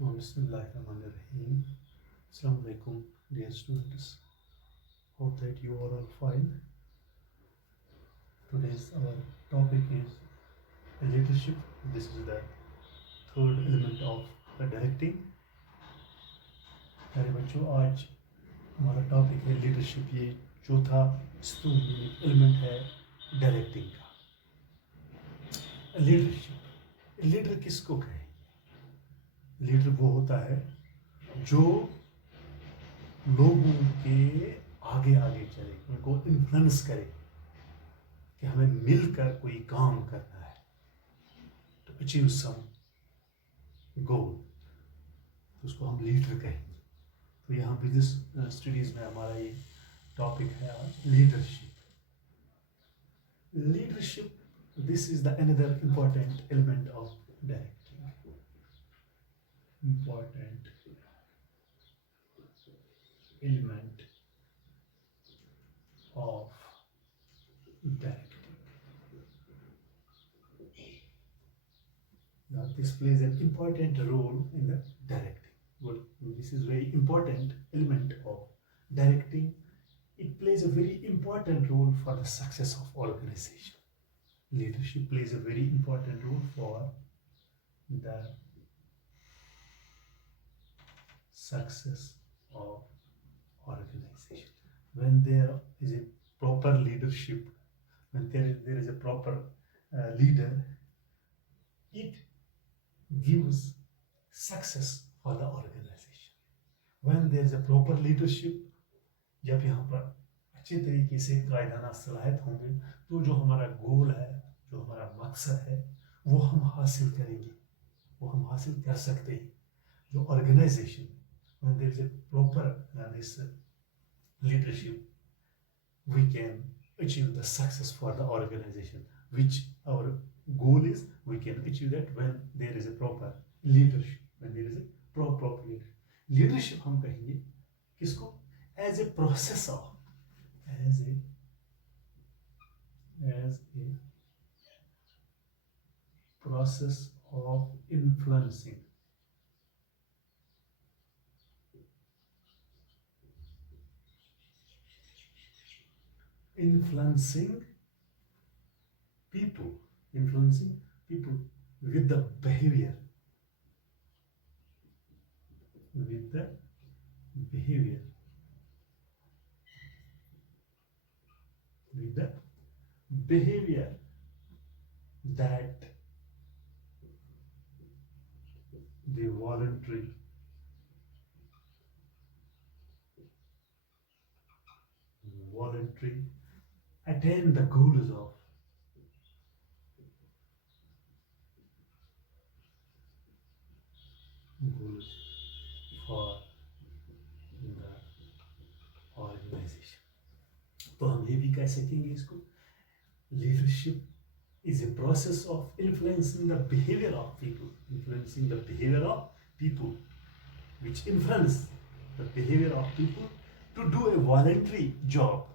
Bismillahirrahmanirrahim. Assalamu alaikum, dear students. Hope that you are all fine. Today's our topic is leadership. This is the third element of the directing. प्यारे बच्चों, आज हमारा टॉपिक है लीडरशिप. ये चौथा स्तून एलिमेंट है डायरेक्टिंग का. लीडरशिप, लीडर किसको कहें? लीडर वो होता है जो लोगों के आगे आगे चले, उनको इन्फ्लुएंस करे कि हमें मिलकर कोई काम करना है टू अचीव सम गोल, तो उसको हम लीडर कहेंगे. तो यहाँ बिजनेस स्टडीज में हमारा ये टॉपिक है आज leadership. Leadership, this is the another important element of directing. Important element of directing. Now this plays an important role in the directing. Well, this is very important element of directing. It plays a very important role for the success of organization. Leadership plays a very important role for the success of organization. When there is a proper leadership, when there is a proper leader, it gives success for the organization. When there is a proper leadership, जब यहाँ पर अच्छे तरीके से कायदाना सलाहियत होंगे तो जो हमारा गोल है, जो हमारा मकसद है, वो हम हासिल करेंगे, वो हम हासिल कर सकते हैं. जो organisation, when there is a proper this leadership, we can achieve the success for the organization, which our goal is. We can achieve that when there is a proper leadership, when there is a proper leadership. हम कहेंगे किसको? as a process of process of influencing people, influencing people with the behavior, with the behavior, with the behavior that they voluntary attain the goals of for the organization. तो हम ये भी कह सकेंगे इसको, leadership is a process of influencing the behavior of people, which influence the behavior of people to do a voluntary job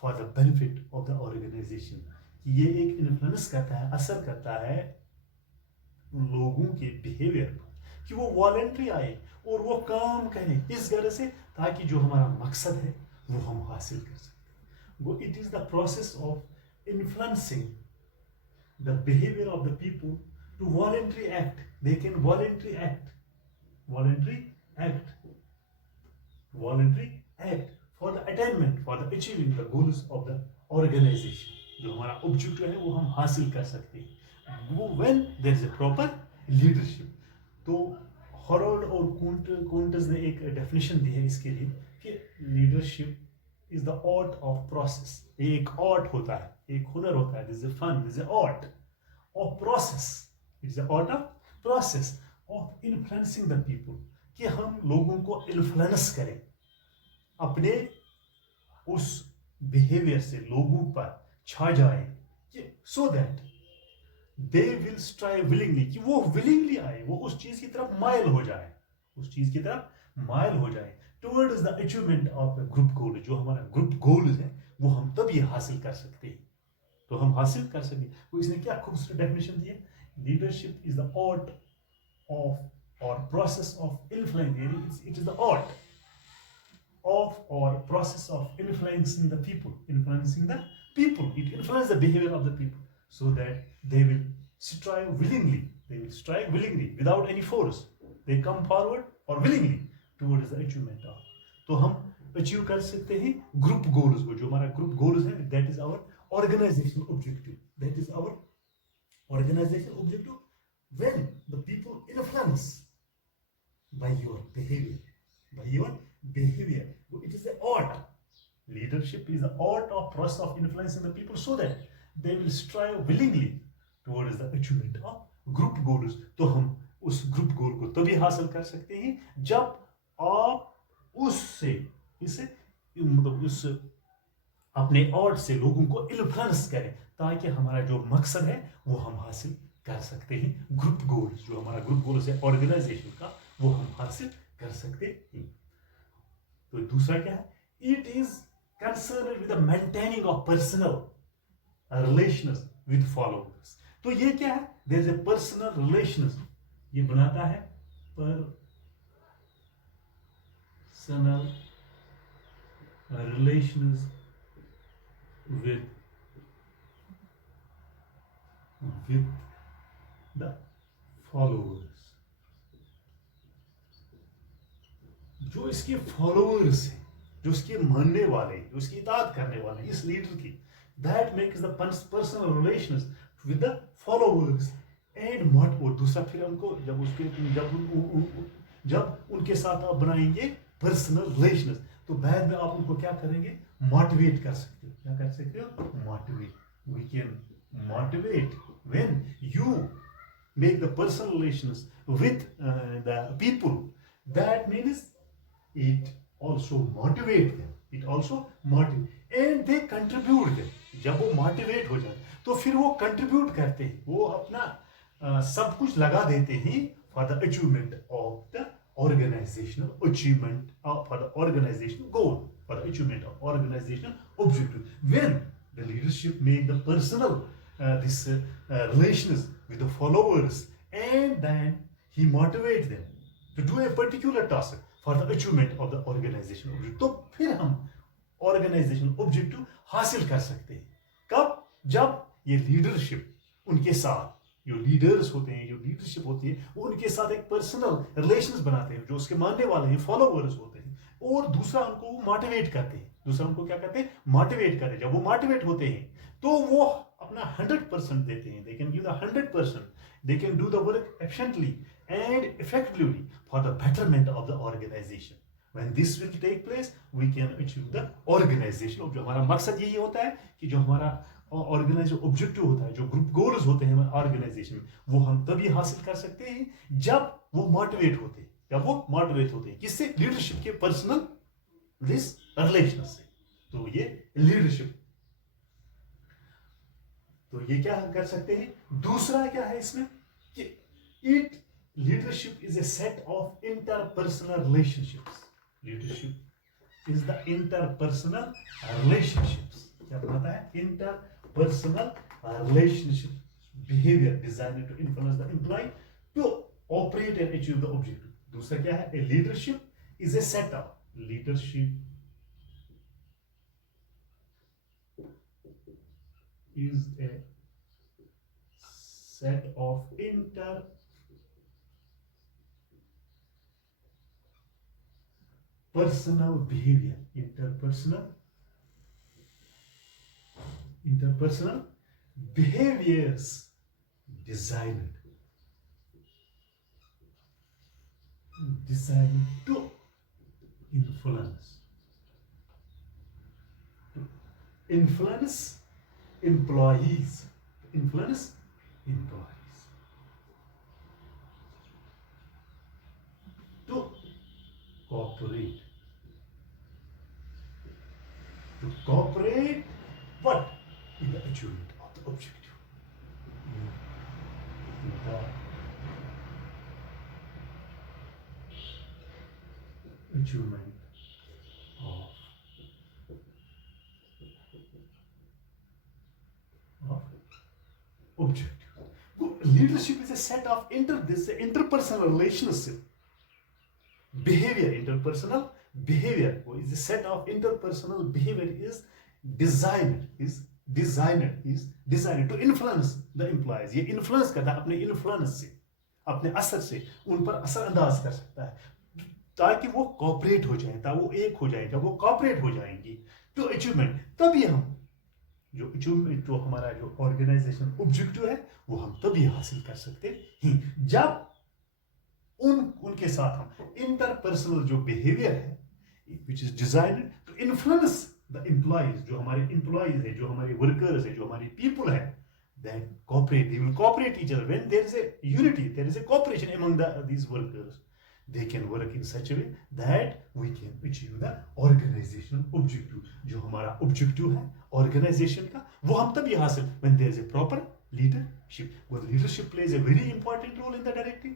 for the benefit of the organization. ये एक इन्फ्लुएंस करता है, असर करता है लोगों के बिहेवियर पर कि वो वॉलंटरी आए और वो काम करें इस गर्ज से ताकि जो हमारा मकसद है वो हम हासिल कर सकते. वो it is the process of influencing the behavior of the people to voluntary act. They can voluntary act for the attainment, for the achieving the goals of the organization. जो हमारा ऑब्जेक्टिव है वो हम हासिल कर सकते हैं वो when there is a proper leadership. तो हॉरोल्ड और कोंटस ने एक डेफिनेशन दी है इसके लिए कि leadership is the art of process. ये एक आर्ट होता है, एक हुनर होता है. This is a fun, this is a art of process. It's the art of process of influencing the people. कि हम लोगों को इन्फ्लुएंस करें अपने उस बिहेवियर से, लोगों पर छा जाए कि so that they will strive willingly, कि वो willingly आए, वो उस चीज की तरफ माइल हो जाए, towards the achievement of a group goal. जो हमारा ग्रुप गोल है वो हम तब ये हासिल कर सकते हैं. तो हम हासिल कर सकें वो इसने क्या खूबसूरत डेफिनेशन दी है. Leadership is the art of or process of influence. It is the art of or process of influencing the people. Influencing the people. It influences the behavior of the people so that they will strive willingly. They will strive willingly without any force. They come forward or willingly towards the achievement of. तो हम अचीव कर सकते हैं group goals को. जो हमारा group goals है, that is our organizational objective. That is our organizational objective when the people influence by your behavior. By your behavior. It is the art. Leadership is the art of process of influencing the people so that they will strive willingly towards the achievement of group goals. तो हम उस ग्रुप गोल को तभी हासिल कर सकते हैं जब आप उससे इसे मतलब उस अपने आर्ट से लोगों को इन्फ्लुएंस करें ताकि हमारा जो मकसद है वो हम हासिल कर सकते हैं. ग्रुप गोल्स, जो हमारा ग्रुप गोल्स है ऑर्गेनाइजेशन का, वो हम हासिल कर सकते हैं. तो दूसरा क्या है? It is concern with the maintaining of personal relations with followers. तो ये क्या है? There is a personal relations. ये बनाता है personal relations with the followers. जो इसके फॉलोअर्स हैं, जो इसके मानने वाले, जो इसकी इताअत करने वाले, इस लीडर की, that makes the personal relations with the followers and what. और दूसरा फिर हमको जब उनके साथ आप बनाएंगे पर्सनल रिलेशंस, तो बाद में आप उनको क्या करेंगे? मोटिवेट कर सकते हो. क्या कर सकते हो? Motivate. We can motivate when you make the personal relations with the people. That means it also motivate them. It also motivate and they contribute them. जब वो मोटिवेट हो जाए तो फिर वो कंट्रीब्यूट करते हैं, वो अपना सब कुछ लगा देते हैं for the achievement of the organizational achievement, for the organizational goal, for the achievement of organizational objective. When the leadership make the personal relations with the followers and then he motivates them to do a particular task for the achievement of the organizational objective. तो फिर हम organizational objective हासिल कर सकते हैं. कब? जब ये leadership उनके साथ, जो लीडर्स होते हैं, जो लीडरशिप होती है, वो उनके साथ एक पर्सनल रिलेशंस बनाते हैं, जो उसके मानने वाले हैं, फॉलोअर्स होते हैं, और दूसरा उनको मोटिवेट करते हैं. दूसरा उनको क्या करते हैं? मोटिवेट करते हैं. जब वो मोटिवेट होते हैं तो वो अपना 100% देते हैं. They can give the 100%. They can do the work efficiently and effectively for the betterment of the organization. When this will take place, we can achieve the organization. जो हमारा मकसद यही होता है कि जो हमारा ऑर्गेनाइज ऑब्जेक्टिव होता है, जो ग्रुप गोल्स होते हैं ऑर्गेनाइजेशन में, वो हम तभी हासिल कर सकते हैं जब वो मोटिवेट होते हैं. जब वो मोटिवेट होते हैं किससे? लीडरशिप के पर्सनल दिस रिलेशन से. तो ये लीडरशिप. तो ये क्या कर सकते हैं? दूसरा क्या है इसमें कि it leadership is A set of interpersonal relationships. Leadership is the interpersonal relationships. क्या बताता है? Interpersonal relationship behavior designed to influence the employee to operate and achieve the objective. दूसरा क्या है? A leadership is a setup. Leadership is a set of interpersonal behavior. Interpersonal behaviors designed to influence employees. To cooperate what? In the achievement of the objective. In the achievement of objective. leadership is a set of interpersonal relationship behavior. Interpersonal behavior is a set of interpersonal behavior is designed to influence the employees. ये influence करता है अपने influence से, अपने असर से उन पर असर अंदाज कर सकता है ताकि वो कॉपरेट हो जाए, ताकि वो एक हो जाए। जब वो कॉपरेट हो जाएंगी टू अचीवमेंट, तभी हम जो हमारा जो ऑर्गेनाइजेशन ऑब्जेक्टिव है वो हम तभी हासिल कर सकते हैं जब उनके साथ हम इंटरपर्सनल जो बिहेवियर है which is designed to influence the employees, जो हमारे एम्प्लॉइज है, जो हमारे वर्कर्स है, जो हमारी पीपल है, that cooperate, they will cooperate each other. When there is a unity, there is a cooperation among these workers, they can work in such a way that we can achieve the organizational objective. जो हमारा objective है organization का, वो हम तभी हासिल when there is a proper leadership. Well, leadership plays a very important role in the directing.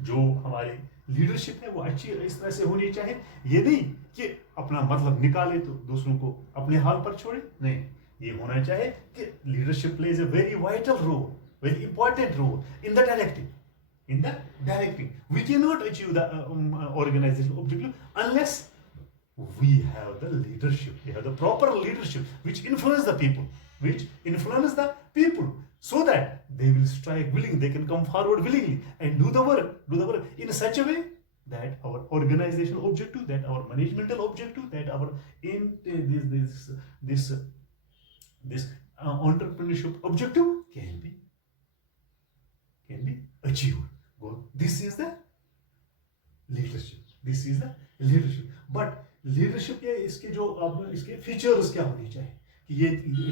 जो हमारी लीडरशिप है वो अच्छी इस तरह से होनी चाहिए, ये नहीं कि अपना मतलब निकाले तो दूसरों को अपने हाल पर छोड़े, नहीं, ये होना चाहिए कि leadership plays a very vital role, very important role in the directing. We can not achieve the organization objective unless we have the leadership, we have the proper leadership which influence the people, so that they will strike willing, they can come forward willingly and do the work in such a way that our organizational objective, that our managemental objective, that our this entrepreneurship objective can be achieved. Well, this is the leadership. But leadership के इसके जो अब इसके फीचर्स क्या होने चाहिए कि ये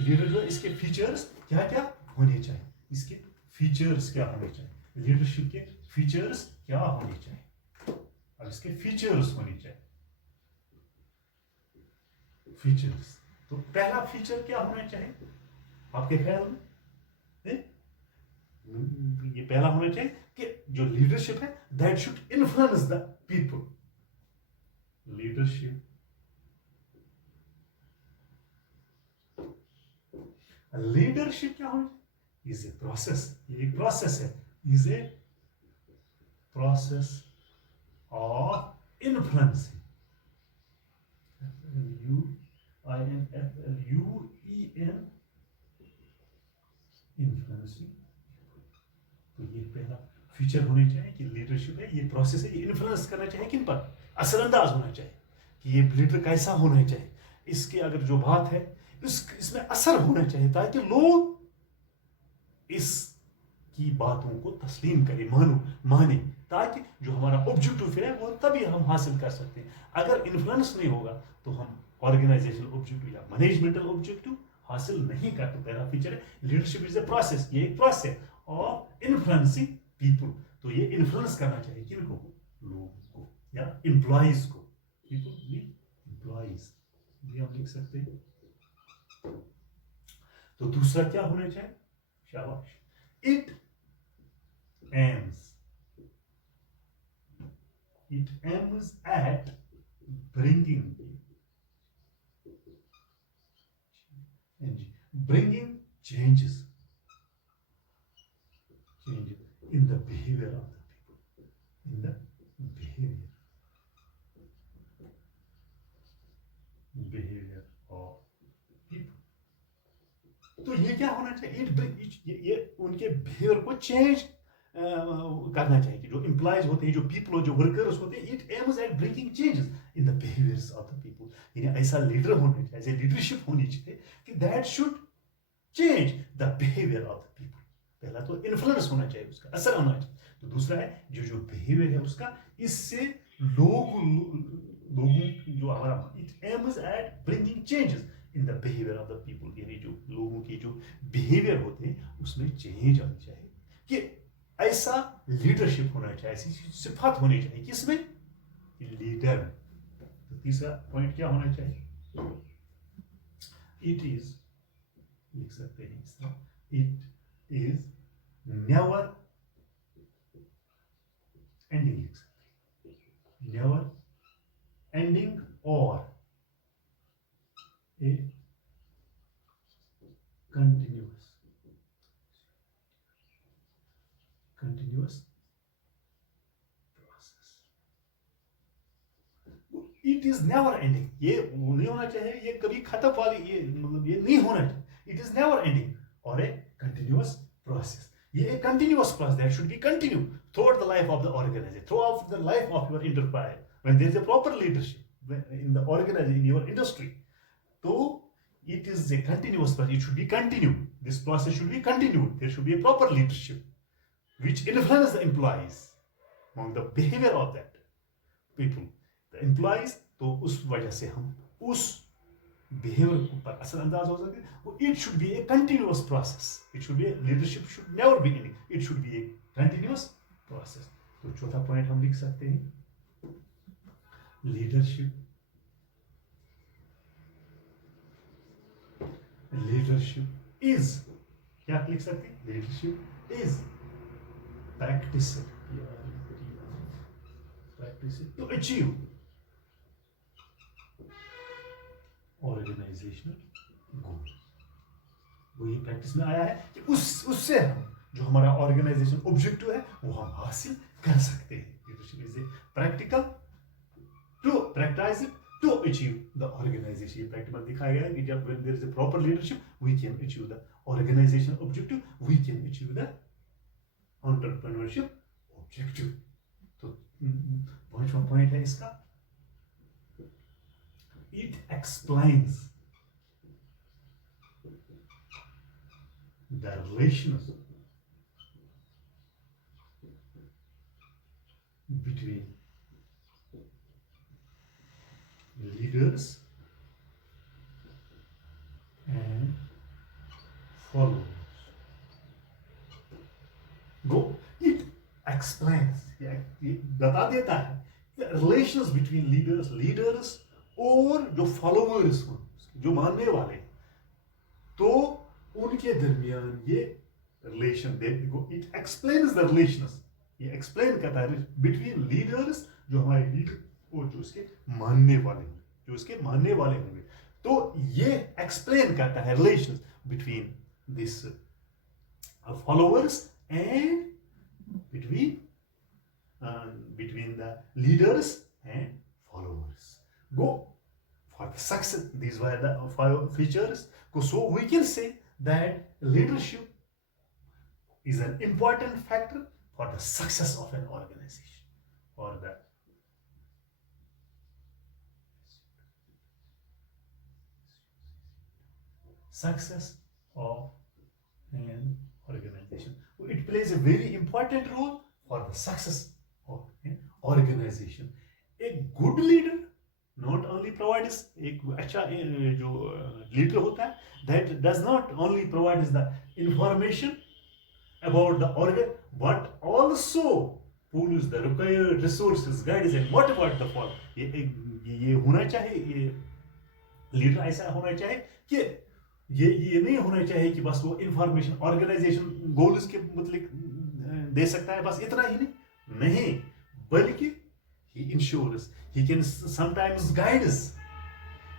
लीडर जो इसके फीचर्स क्या क्या होने चाहिए, इसके फीचर्स क्या होने चाहिए, लीडरशिप के फीचर्स क्या होने चाहिए. अब इसके फीचर्स होने चाहिए, फीचर्स. तो पहला फीचर क्या होना चाहिए आपके ख्याल में? ये पहला होना चाहिए कि जो लीडरशिप है that should influence the people. Leadership क्या होना चाहिए? इज ए प्रोसेस, ये एक प्रोसेस है, is a process of influencing. Influencing. तो ये पहला फीचर होने चाहिए कि लीडरशिप है, ये प्रोसेस है, ये इन्फ्लुएंस करना चाहिए किन पर, असरअंदाज होना चाहिए कि ये लीडर कैसा होना चाहिए, इसके अगर जो बात है इसमें असर होना चाहिए ताकि लोग इसकी बातों को तस्लीम करें, माने, ताकि जो हमारा ऑब्जेक्टिव है वो तभी हम हासिल कर सकते हैं. अगर इन्फ्लुएंस नहीं होगा तो हम ऑर्गेनाइजेशनल ऑब्जेक्टिव या मैनेजमेंटल ऑब्जेक्टिव हासिल नहीं कर. तो पहला फीचर है लीडरशिप इज ए प्रोसेस, ये एक प्रोसेस ऑफ इन्फ्लुएंसिंग पीपल. तो ये इन्फ्लुएंस करना चाहिए किनको, लोगों को या एम्प्लॉइज को. पीपल एम्प्लॉइज ये हम लिख सकते हैं. तो दूसरा क्या होना चाहिए, शाबाश, it aims at bringing changes in the behavior of the people, in the behavior of people. तो ये क्या होना चाहिए, ये उनके बिहेवियर को चेंज करना चाहिए कि जो एम्प्लॉइज होते हैं, जो पीपल, जो वर्कर्स होते हैं, it aims at bringing changes in the behaviours of the people. यानी ऐसा लीडर होना चाहिए, ऐसे लीडरशिप होनी चाहिए कि that should change the behaviour of the people. पहला तो इन्फ्लुएंस होना चाहिए, उसका असर होना चाहिए. तो दूसरा है जो बिहेवियर है उसका, इससे लोगों जो हमारा, it aims at bringing changes in the behaviour of the people. यानी जो लोगों की जो बिहेवियर होते हैं उसमें चेंज आनी चाहिए कि ऐसा लीडरशिप होना चाहिए, ऐसी सिफात होनी चाहिए किसमें, लीडर. तो तीसरा पॉइंट क्या होना चाहिए, इट इज, लिख सकते हैं इस तरह, इट इज नेवर एंडिंग, लिख सकते हैं नेवर एंडिंग और a continuous continuous process. It is never ending. ये नहीं होना चाहिए, ये कभी खत्म वाली, ये मतलब ये नहीं होना चाहिए. It is never ending or a continuous process. ये a continuous process that should be continued throughout the life of the organization, throughout the life of your enterprise. When there is a proper leadership in the organization, in your industry, so it is a continuous process. It should be continued. This process should be continued. There should be a proper leadership which influence the employees on the behavior of that people. The employees, तो उस वजह से हम उस behavior पर असरअंदाज हो सकते हैं. It should be a continuous process. It should be a leadership should never be ending. It should be a continuous process. तो चौथा पॉइंट हम लिख सकते हैं, leadership is, क्या लिख सकते हैं, leadership is practiced to achieve organizational goals. वो ये प्रैक्टिस में आया है कि उससे हम जो हमारा ऑर्गेनाइजेशन ऑब्जेक्टिव है वो हम हासिल कर सकते हैं. Leadership is a practical to practice it to achieve the organization. ये प्रैक्टिकल दिखाया गया है कि जब there is a proper leadership we can achieve the organization objective, we can achieve the entrepreneurship objective. तो पांचवा पॉइंट है इसका, it explains the relations between leaders and followers. It explains, ये बता देता है the relations between leaders और जो फॉलोवर्स हो, जो मानने वाले, तो उनके दरमियान ये रिलेशन देखो. इट एक्सप्लेन्स द रिलेशंस, ये एक्सप्लेन करता है बिटवीन लीडर्स, जो हमारे लीडर और जो उसके मानने वाले होंगे, तो ये एक्सप्लेन करता है relations between this followers and between the leaders and followers. Go for the success. These were the 5 features. So we can say that leadership is an important factor for the success of an organization, or the success of an organization. It plays a very important role for the success of an organization. A good leader not only provides, एक अच्छा जो लीडर होता है, that does not only provides the information about the organ, but also pools the required resources, guides and motivate the follow. ये होना चाहिए, ये लीडर ऐसा होना चाहिए कि ये नहीं होना चाहिए कि बस वो इंफॉर्मेशन ऑर्गेनाइजेशन गोल्स के मतलब दे सकता है, बस इतना ही नहीं, बल्कि he ensures, he can sometimes guide us,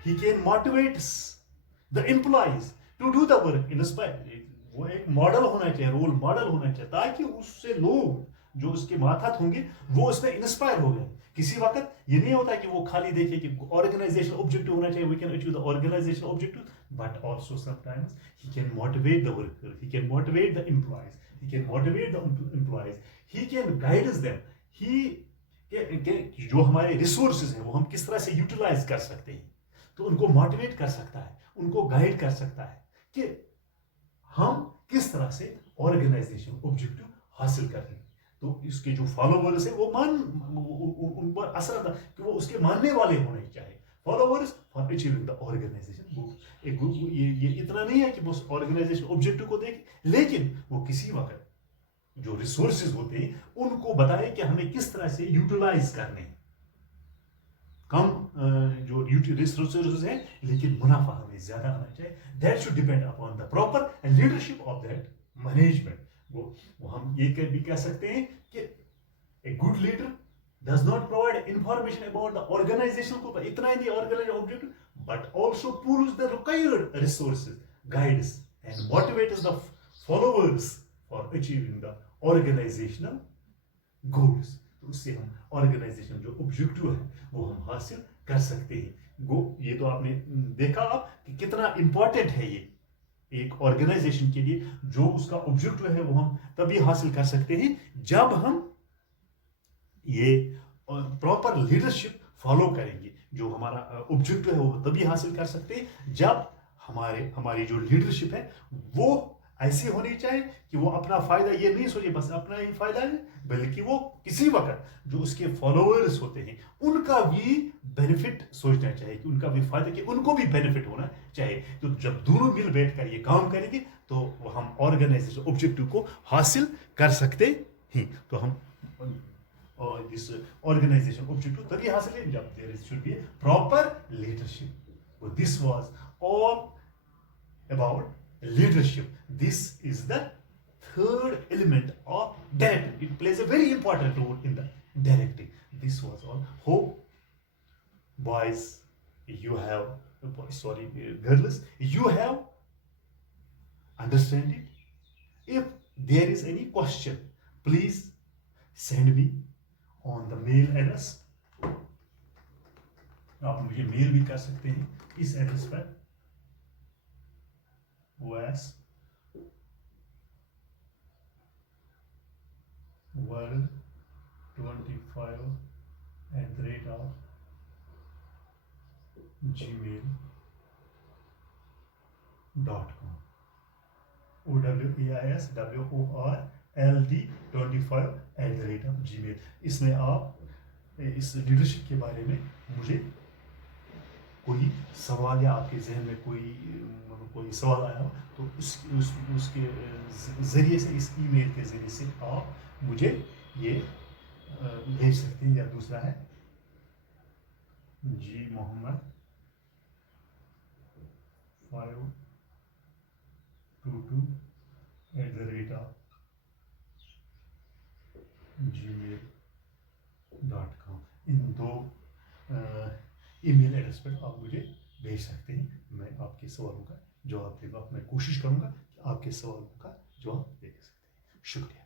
he can motivate us, the employees to do the work, inspire. वो एक मॉडल होना चाहिए, रोल मॉडल होना चाहिए, ताकि उससे लोग जो उसके माथात होंगे वो उसमें इंस्पायर हो गए. किसी वक्त ये नहीं होता कि वो खाली देखे कि ऑर्गेनाइजेशन ऑब्जेक्टिव होना चाहिए, we can achieve the organizational objective, but also sometimes he can motivate the worker, he can motivate the employees, he can guide them, जो हमारे रिसोर्सेज हैं वो हम किस तरह से यूटिलाइज कर सकते हैं, तो उनको मोटिवेट कर सकता है, उनको गाइड कर सकता है कि हम किस तरह से ऑर्गेनाइजेशन ऑब्जेक्टिव हासिल करें. तो इसके जो फॉलोवर्स हैं वो उन पर असर आता कि वो उसके मानने वाले होने चाहिए. Followers for achieving the organisation goal. ये इतना नहीं है कि वो ऑर्गेनाइजेशन ऑब्जेक्टिव को देखे, लेकिन वो किसी वक्त जो रिसोर्सेज होते हैं उनको बताए कि हमें किस तरह से यूटिलाइज करने हैं. कम जो रिसोर्सेज हैं लेकिन मुनाफा हमें ज्यादा आना चाहिए. That should depend upon the proper leadership of that management. वो हम ये भी कह सकते हैं कि a good leader does not provide information about the organizational को इतना ही नहीं organizational objective, but also pools the required resources, guides and motivates the followers for achieving the organizational goals. तो उससे हम ऑर्गेनाइजेशन जो ऑब्जेक्टिव है वो हम हासिल कर सकते हैं। ये तो आपने देखा आप कि कितना इंपॉर्टेंट है ये एक ऑर्गेनाइजेशन के लिए। जो उसका ऑब्जेक्टिव है वो हम तभी हासिल कर सकते हैं जब हम ये प्रॉपर लीडरशिप फॉलो करेंगे। जो हमारा ऑब्जेक्टिव है वो तभी हासिल कर सकते हैं जब हमारी जो लीडरशिप है वो ऐसी होनी चाहिए कि वो अपना फायदा ये नहीं सोचे बस अपना ही फायदा है, बल्कि वो किसी वक्त जो उसके फॉलोअर्स होते हैं उनका भी बेनिफिट सोचना चाहिए, कि उनका भी फायदा, कि उनको भी बेनिफिट होना चाहिए। तो जब दोनों मिल बैठ कर ये काम करेंगे तो हम ऑर्गेनाइजेशन ऑब्जेक्टिव को हासिल कर सकते हैं। तो हम और इस ऑर्गेनाइजेशन ऑब्जेक्टिव तभी हासिल है जब there should be proper leadership. This was all about leadership. This is the third element of directing. It plays a very important role in the directing. This was all. Hope boys you have girls you have understand it. If there is any question, please send me on the mail address. आप मुझे मेल भी कर सकते हैं इस एड्रेस पर west25@gmail.com OWEISWORLD25@gmail। इसमें आप इस लीडरशिप के बारे में मुझे कोई सवाल या आपके जहन में कोई सवाल आया हो तो उसके ज़रिए से, इस ईमेल के ज़रिए से आप मुझे ये भेज सकते हैं। या दूसरा है gmohammed522@gmail.com। इन दो ईमेल एड्रेस पर आप मुझे भेज सकते हैं। मैं आपके सवालों का जवाब देगा। मैं कोशिश करूंगा कि आपके सवालों का जवाब दे सकते हैं। शुक्रिया।